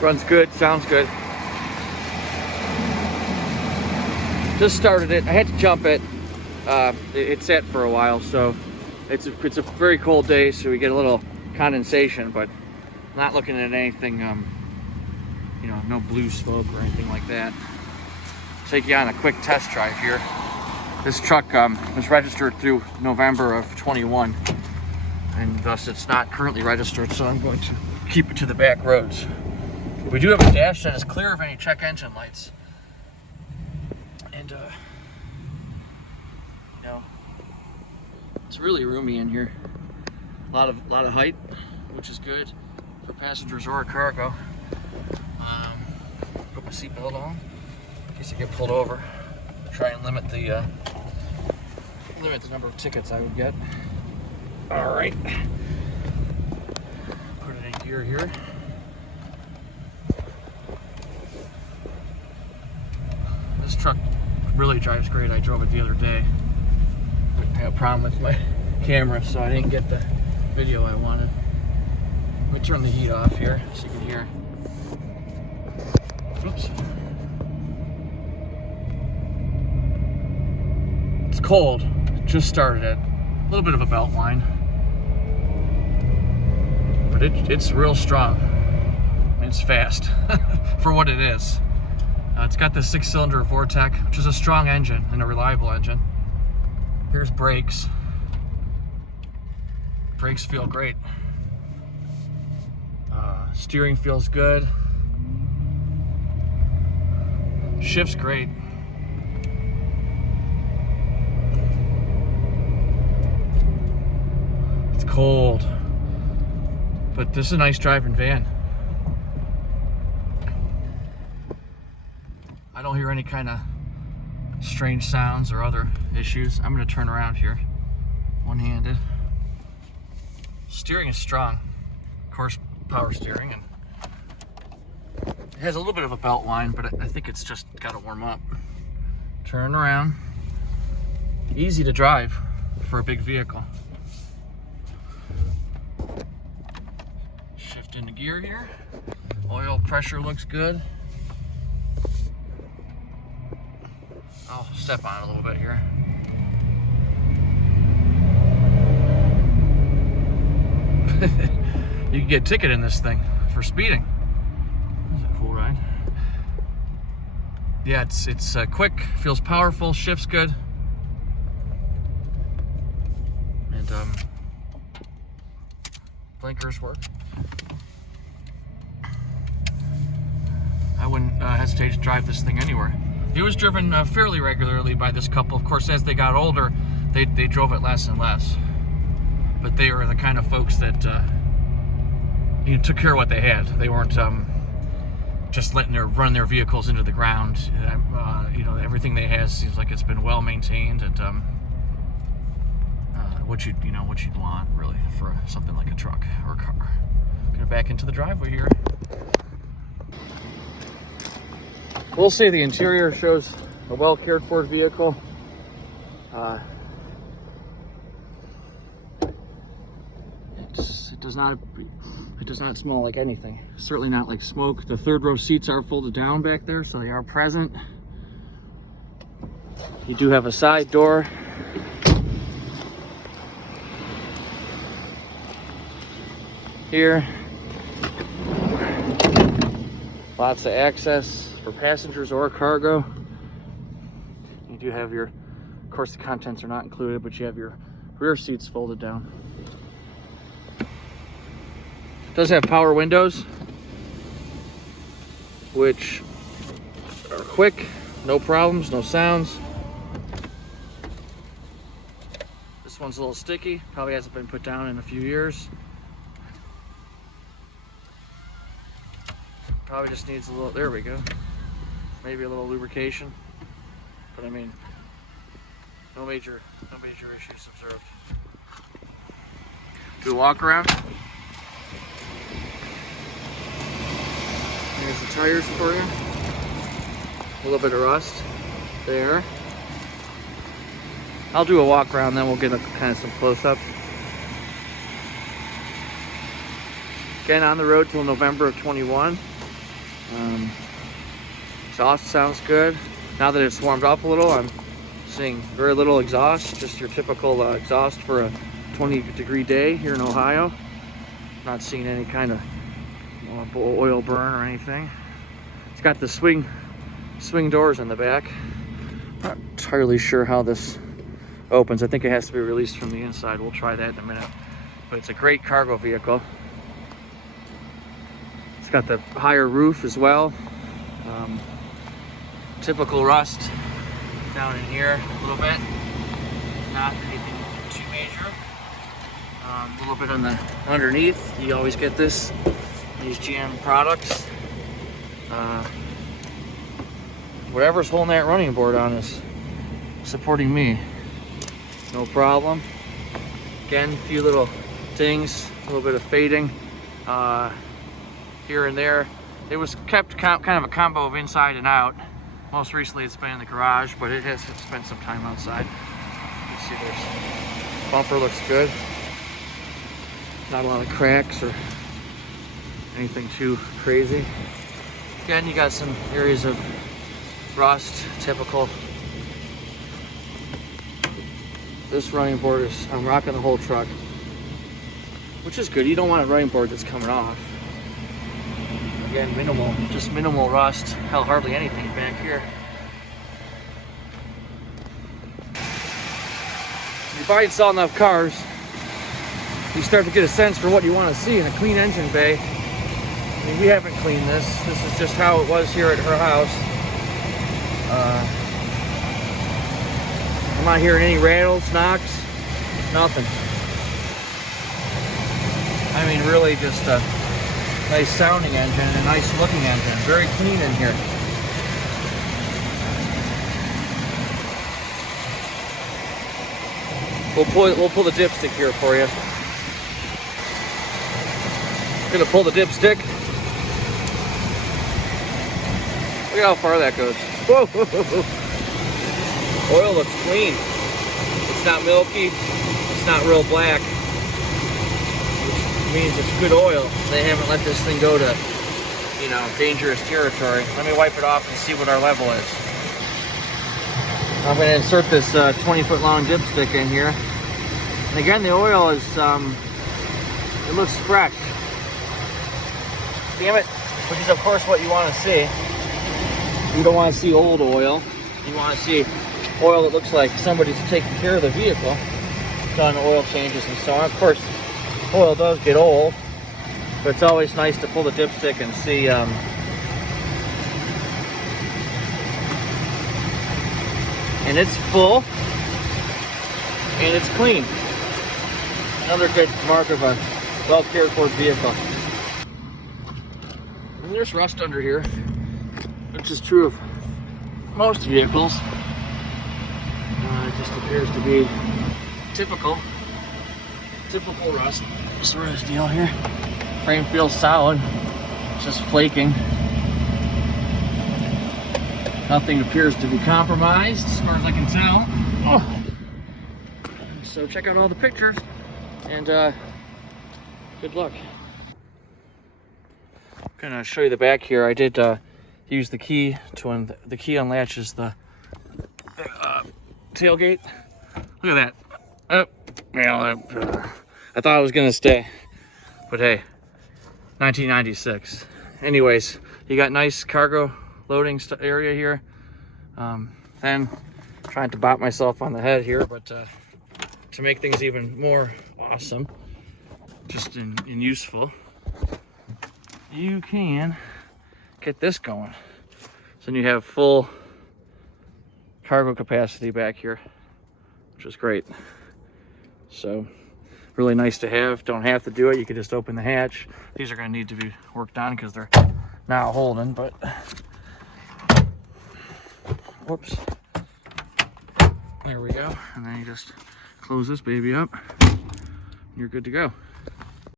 Runs good, sounds good. Just started it. I had to jump it. It sat for a while, so it's a very cold day, so we get a little condensation, but not looking at anything, you know, no blue smoke or anything like that. Take you on a quick test drive here. This truck was registered through November of 21, and thus it's not currently registered, so I'm going to keep it to the back roads. We do have a dash that is clear of any check engine lights. And, you know, it's really roomy in here. A lot of height, which is good for passengers or cargo. Put my seatbelt on in case I get pulled over. Try and limit the number of tickets I would get. All right. Put it in gear here. This truck really drives great. I drove it the other day. I had a problem with my camera, so I didn't get the video I wanted. Let me turn the heat off here so you can hear. Oops. It's cold. Just started it. A little bit of a belt line, but it's real strong. It's fast for what it is. It's got the 6-cylinder Vortec, which is a strong engine and a reliable engine. Here's brakes. Brakes feel great. Steering feels good. Shift's great. It's cold, but this is a nice driving van. I don't hear any kind of strange sounds or other issues. I'm going to turn around here, one-handed. Steering is strong, of course, power steering, and it has a little bit of a belt line, but I think it's just got to warm up. Turn around. Easy to drive for a big vehicle. Shift into gear here. Oil pressure looks good. I'll step on it a little bit here. You can get a ticket in this thing for speeding. This is a cool ride. Yeah, it's quick, feels powerful, shifts good, and blinkers work. I wouldn't hesitate to drive this thing anywhere. It was driven fairly regularly by this couple. Of course, as they got older, they drove it less and less. But they were the kind of folks that took care of what they had. They weren't just letting run their vehicles into the ground. You know, everything they have seems like it's been well maintained, and what you'd want really for something like a truck or a car. Gonna back into the driveway here. We'll say the interior shows a well cared for vehicle. It does not smell like anything. Certainly not like smoke. The third row seats are folded down back there, so they are present. You do have a side door. Here. Lots of access for passengers or cargo. You do have of course the contents are not included, but you have your rear seats folded down. It does have power windows, which are quick, no problems, no sounds. This one's a little sticky, probably hasn't been put down in a few years. Probably just needs a little, there we go. Maybe a little lubrication. But I mean, no major issues observed. Do a walk around. Here's the tires for you. A little bit of rust there. I'll do a walk around, then we'll get kind of some close-ups. Again, on the road till November of 21. Exhaust sounds good. Now that it's warmed up a little, I'm seeing very little exhaust, just your typical exhaust for a 20-degree day here in Ohio. Not seeing any kind of oil burn or anything. It's got the swing doors in the back. Not entirely sure how this opens. I think it has to be released from the inside. We'll try that in a minute. But it's a great cargo vehicle. It's got the higher roof as well. Typical rust down in here a little bit. Not anything too major. A little bit on the underneath. You always get this, these GM products. Whatever's holding that running board on is supporting me. No problem. Again, a few little dings, a little bit of fading here and there. It was kept kind of a combo of inside and out. Most recently it's been in the garage, but it has spent some time outside. You can see there's bumper looks good. Not a lot of cracks or anything too crazy. Again, you got some areas of rust, typical. This running board is, I'm rocking the whole truck, which is good. You don't want a running board that's coming off. Again, just minimal rust. Hell, hardly anything back here. If you buy and sell enough cars, you start to get a sense for what you want to see in a clean engine bay. I mean, we haven't cleaned this. This is just how it was here at her house. I'm not hearing any rattles, knocks, nothing. I mean, really just a nice sounding engine and a nice looking engine. Very clean in here. We'll pull the dipstick here for you. Gonna pull the dipstick. Look at how far that goes. Whoa, whoa, whoa, whoa. Oil looks clean. It's not milky. It's not real black. Which means it's good oil. They haven't let this thing go to, you know, dangerous territory. Let me wipe it off and see what our level is. I'm going to insert this 20-foot long dipstick in here. And again, the oil is, it looks fresh. Damn it, which is of course what you want to see. You don't want to see old oil. You want to see oil that looks like somebody's taking care of the vehicle, done oil changes and so on. Of course, oil does get old, but it's always nice to pull the dipstick and see and it's full and it's clean. Another good mark of a well cared for vehicle. And there's rust under here, which is true of most vehicles. It just appears to be typical rust sort of deal here. Frame feels solid, just flaking. Nothing appears to be compromised as far as I can tell. Oh. So check out all the pictures and good luck. I'm gonna show you the back here. I did use the key to the key unlatches the tailgate. Look at that. Oh, well, I thought it was gonna stay, but hey, 1996. Anyways, you got nice cargo loading area here. Then trying to bop myself on the head here, but to make things even more awesome, just in useful, you can get this going. So then you have full cargo capacity back here, which is great. So really nice to have. Don't have to do it. You can just open the hatch. These are going to need to be worked on because they're now holding, but whoops. There we go. And then you just close this baby up. You're good to go.